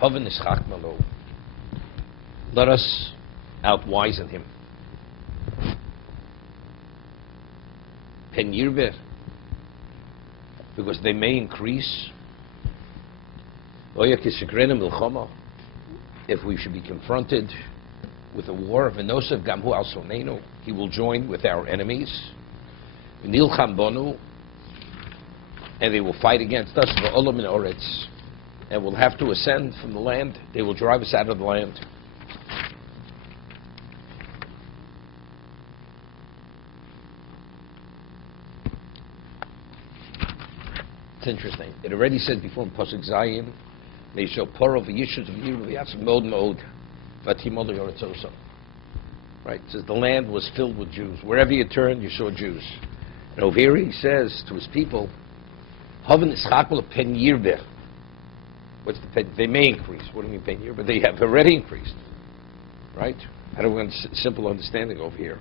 Haven ischach malo. Let us outwisen him. Pen yirveh, because they may increase. If we should be confronted with a war, v'nosav gamhu al sonenu, he will join with our enemies. V'nilcham bonu, and they will fight against us. V'olam min oretz, and we'll have to ascend from the land. They will drive us out of the land. It's interesting. It already said before in Pasuk Zayin, they shall pour over Yishus of Yirveh Mod Mod, Vatimol Yoretzoso. Right? It says the land was filled with Jews. Wherever you turned, you saw Jews. And over here he says to his people, Haven Ischakol Pen Yirveh. What's the pen? They may increase. What do you mean pen Yirveh? But they have already increased. Right? How do we have a simple understanding over here?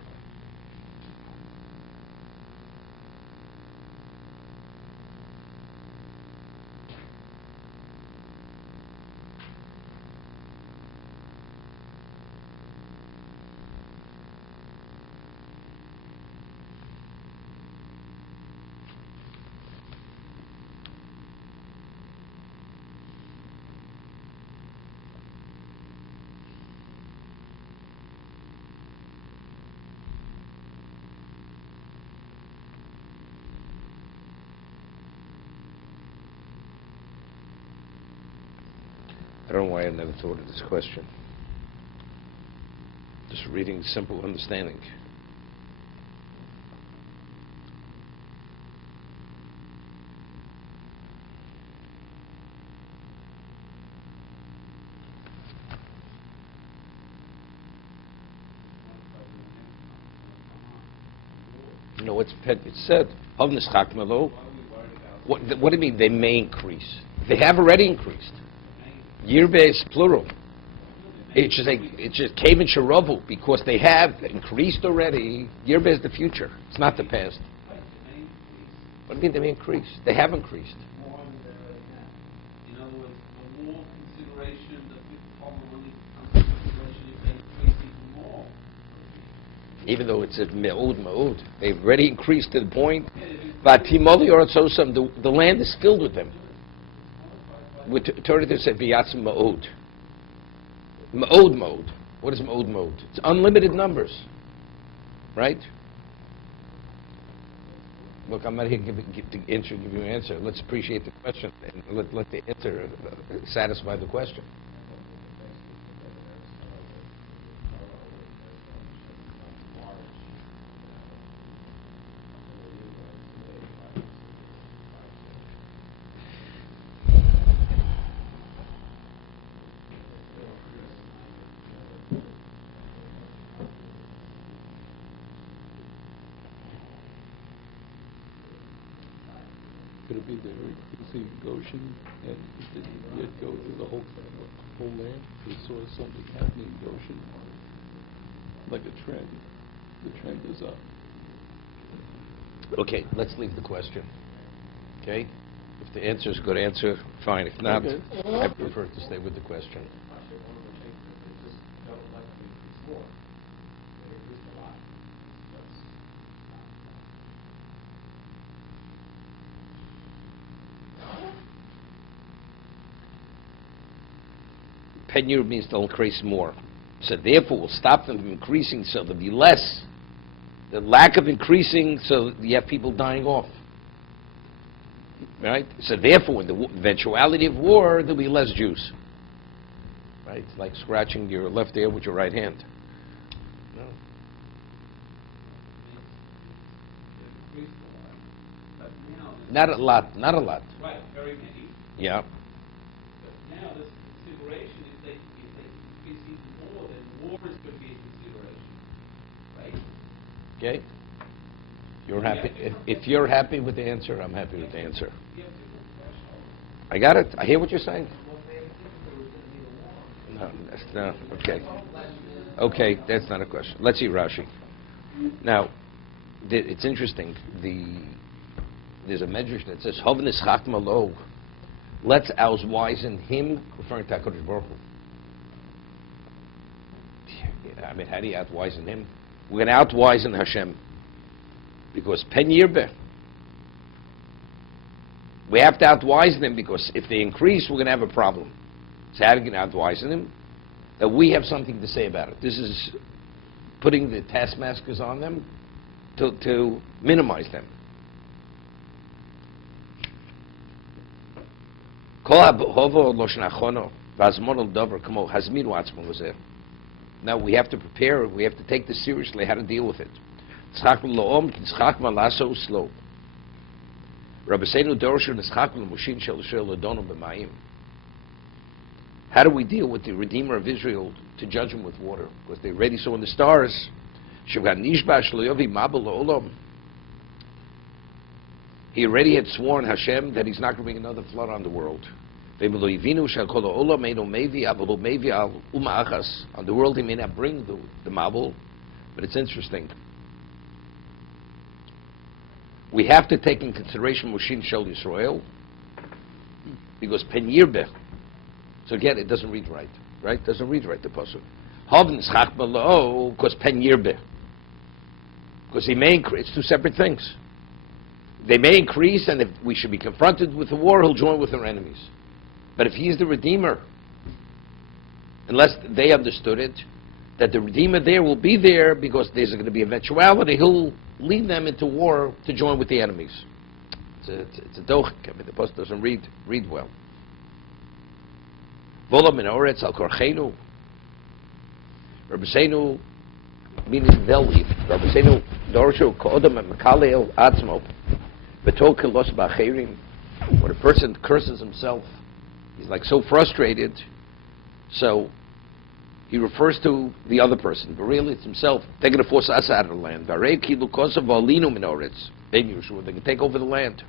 I don't know why I never thought of this question. Just reading simple understanding. You know, it said, what do you mean they may increase? They have already increased. Yirveh is plural. It should came in Sharavu because they have increased already. Yirveh is the future. It's not the past. What do you mean they may increase? They have increased. In other words, the more consideration, the consideration is increasing more. Even though it's a me'ud, they've already increased to the point. The land is filled with them. With Torah they said v'yatzim ma'od. Ma'od mode. What is ma'od mode? It's unlimited numbers, right? Look, I'm not here to give you an answer. Let's appreciate the question and let the answer satisfy the question. Could it be they were increasing Goshen and it didn't yet go to the whole land? They saw something happening in Goshen, like a trend. The trend is up. Okay, let's leave the question. Okay? If the answer is a good answer, fine. If not, Okay. I prefer to stay with the question. Penure means they'll increase more. So therefore, we'll stop them from increasing so there'll be less. The lack of increasing, so you have people dying off. Right? So therefore, in the eventuality of war, there'll be less Jews. Right? It's like scratching your left ear with your right hand. No. Not a lot. Not a lot. Right, very many. Yeah. But now this consideration, if they increase even more, then war is going to be a consideration. Right? Okay? You're happy. If you're happy with the answer, I'm happy with the answer. I got it. I hear what you're saying. No. Okay. Okay, that's not a question. Let's see Rashi. Now, it's interesting. There's a medrash that says, "Hovnis chachma lo let's outwisen him, referring to HaKadosh Baruch Hu. I mean, how do you outwisen him? We're going to outwisen Hashem. Because Pen Yirbe, we have to outwisen him, because if they increase, we're going to have a problem. So how are we going to outwisen him? That we have something to say about it. This is putting the taskmasters on them to minimize them. Now we have to prepare, we have to take this seriously, how to deal with it. How do we deal with the Redeemer of Israel to judge him with water? Because they already saw in the stars, he already had sworn, Hashem, that he's not going to bring another flood on the world. On the world he may not bring the Mabul, but it's interesting. We have to take in consideration Moshin Shel Yisrael, because Pen Yirbe. So again, it doesn't read right. Right? It doesn't read right, the pasuk. Because Pen Yirbe. Because he may increase. It's two separate things. They may increase, and if we should be confronted with the war, he'll join with our enemies. But if he's the Redeemer, unless they understood it, that the Redeemer there will be there because there's going to be eventuality, he'll lead them into war to join with the enemies. It's a doch. I mean, the pasuk doesn't read well. Vola min oretz al korchenu. Rabbeinu, meaning they'll leave. Rabbeinu dorshu kodem and mekalel atzmo. Betol kelos ba'acherim. When a person curses himself, he's like so frustrated, so he refers to the other person, but really it's himself. They're going to force us out of the land. They can take over the land.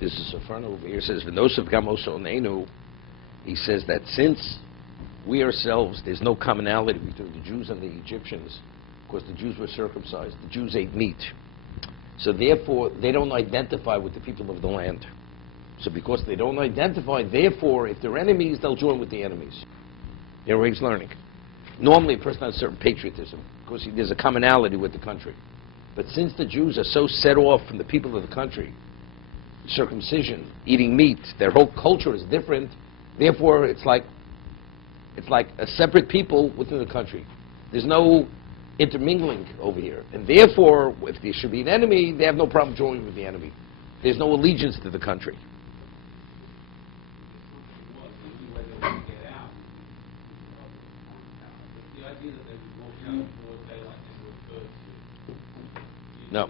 This is Safran over here. Says V'nosav Gamoso Neinu. He says that since we ourselves, there's no commonality between the Jews and the Egyptians, because the Jews were circumcised, the Jews ate meat. So therefore, they don't identify with the people of the land. So because they don't identify, therefore, if they're enemies, they'll join with the enemies. You know where he's learning. Normally, a person has a certain patriotism, because there's a commonality with the country. But since the Jews are so set off from the people of the country, circumcision, eating meat, their whole culture is different. Therefore, it's like a separate people within the country. There's no intermingling over here, and therefore, if there should be an enemy, they have no problem joining with the enemy. There's no allegiance to the country. No.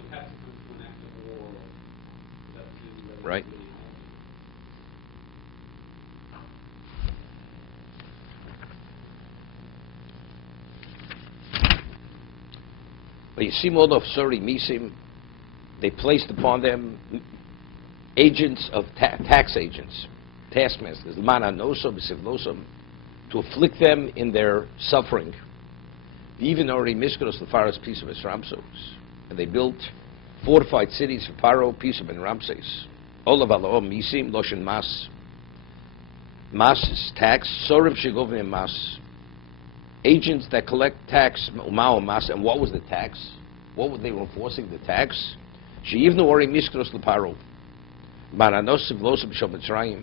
Right. But you see, all of Suri Misim, they placed upon them agents of tax agents, taskmasters, to afflict them in their suffering. Even already Miskros, the Pharaoh's piece of his Ramses, and they built fortified cities for Paro, piece of Ben Ramses. Olav Alaom Misim Loshen Mas. Mas is tax. Sorim Shegovim Mas. Agents that collect tax. Umao Mas. And what was the tax? What were they enforcing the tax? Sheivnu Ori Miskros LeParo. Maranos Vlosim Shel Mitzrayim.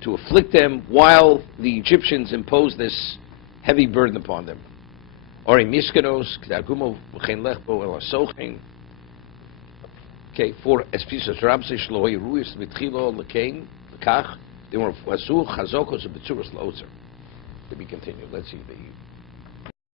To afflict them while the Egyptians imposed this heavy burden upon them. Ori Miskanos Kdagumo V'chein Lechbo El Asochein. Okay, for as pieces of Ramses Shlohi Ruis Mitchilo Lekain Lekach, they were Vasu Chazokos and Betzuras Lozer. To be continued. Let's see the